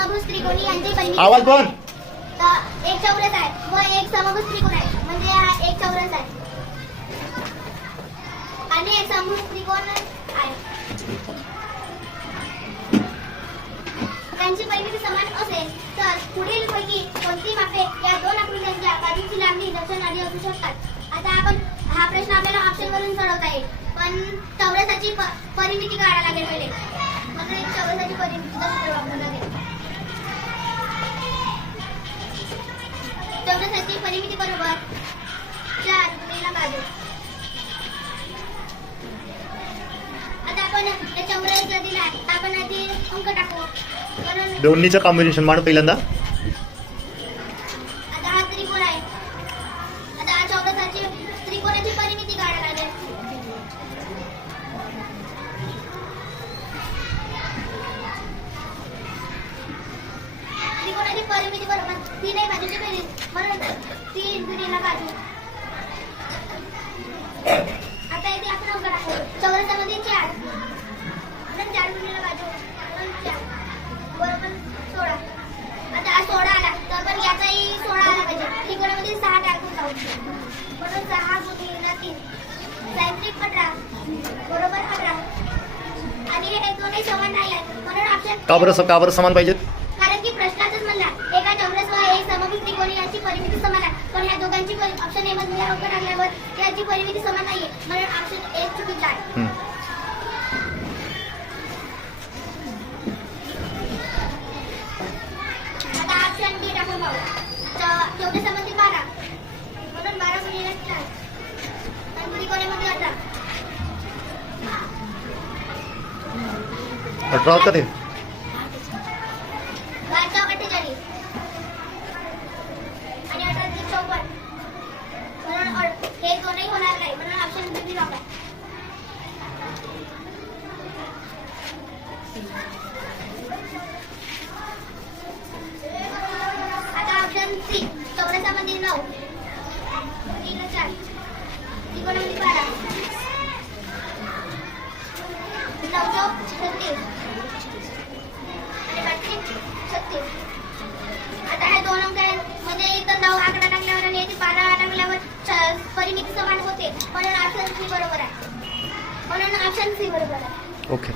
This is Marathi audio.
समभुज त्रिकोणी यांची परिमिती आवाज बोल. एक चौरस आहे व एक समभुज त्रिकोण आहे, म्हणजे हा एक चौरस आहे आणि एक समभुज त्रिकोण आहे. त्यांची परिमिती समान असेल तर पुढील पैकी कोणती मापे या दोन आकृत्यांच्या बाजूची लांबी दर्शवणारी असू शकतात. आता आपण हा प्रश्न आपल्याला ऑप्शन वरून सोडवता येईल, पण चौरसाची परिमिती काढायला लागेल पहिले. मग एक चौरसाची परिमिती वापरावी लागेल. चौरसाची परिमिती बरोबर 4 गुणिले बाजू. आता आपण हे चौरस जर दिला आपण आधी अंक टाकू. दोन्हीचं कॉम्बिनेशन मांड पहिल्यांदा. आता हा त्रिकोण आहे. आता हा चौरसाची त्रिकोणाची परिमिती काढायला लागेल. त्रिकोणाची परिमिती बरोबर 3 बाजूची बेरीज म्हणून 3 गुणिले बाजू. आता इथे आपण अंक टाकू. चौरसामध्ये 4 म्हणून 4 गुणिले बाजू म्हणून 4 बरोबर 16. आता हा 16 आला तर आपण याचाही 16 आला पाहिजे. त्रिकोणामध्ये 6 टाकून जाऊ म्हणून 6 गुणिले 3 सायंत्रिक 18 बरोबर 18. आणि हे दोन्ही समान नाही आहेत म्हणून ऑप्शन का बरं समान पाहिजेत? कारण की प्रश्नातच म्हणला एका चौरस व एक समभुज त्रिकोणी यांची परिमिती समान आहे, पण ह्या दोघांची ऑप्शन ए मध्ये अंक टाकल्यावर याची परिमिती समान नाहीये म्हणून ऑप्शन ए चुकीचा आहे. आता ऑप्शन बी टाकून पाहू. चौरसामध्ये 12 म्हणून 12 गुणिले 4 आणि त्रिकोणामध्ये 18. 18 होतं ते. 12 × 48 आणि 18 × 54 म्हणून हे दोनही होणार नाही म्हणून ऑप्शन बी रॉंग आहे. आता ऑप्शन सी चौरसामध्ये 9 गुणिले 4 त्रिकोणामध्ये 12 9 चौक 36 आणि 32 36. आता हे दोन अंक म्हणजे इथं 9 आकडा टाकल्यावर आणि याची 12 टाकल्यावर परिमिती समान होते म्हणून ऑप्शन सी बरोबर आहे. म्हणून ऑप्शन सी बरोबर आहे. ओके.